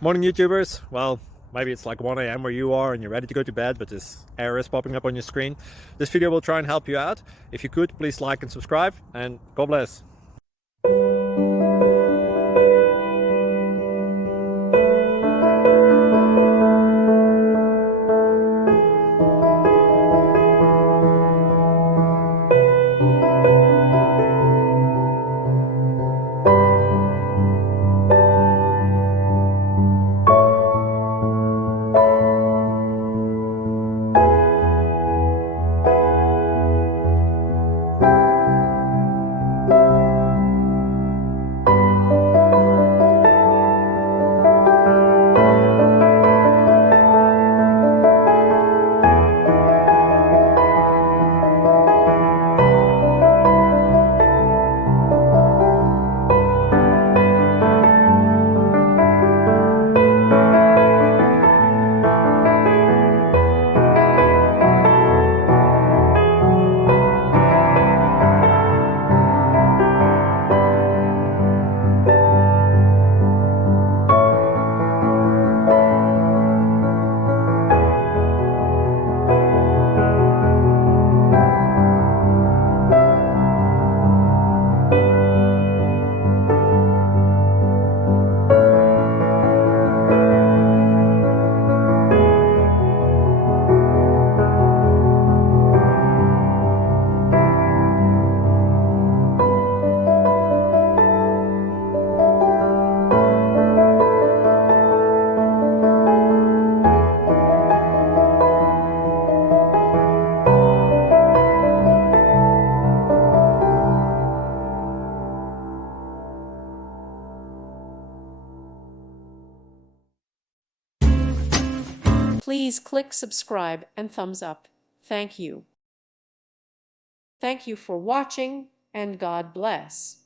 Morning, YouTubers. Well, maybe it's like 1 a.m. where you are and you're ready to go to bed, but this error is popping up on your screen. This video will try and help you out. If you could, please like and subscribe, and God bless. Please click subscribe and thumbs up. Thank you. Thank you for watching, and God bless.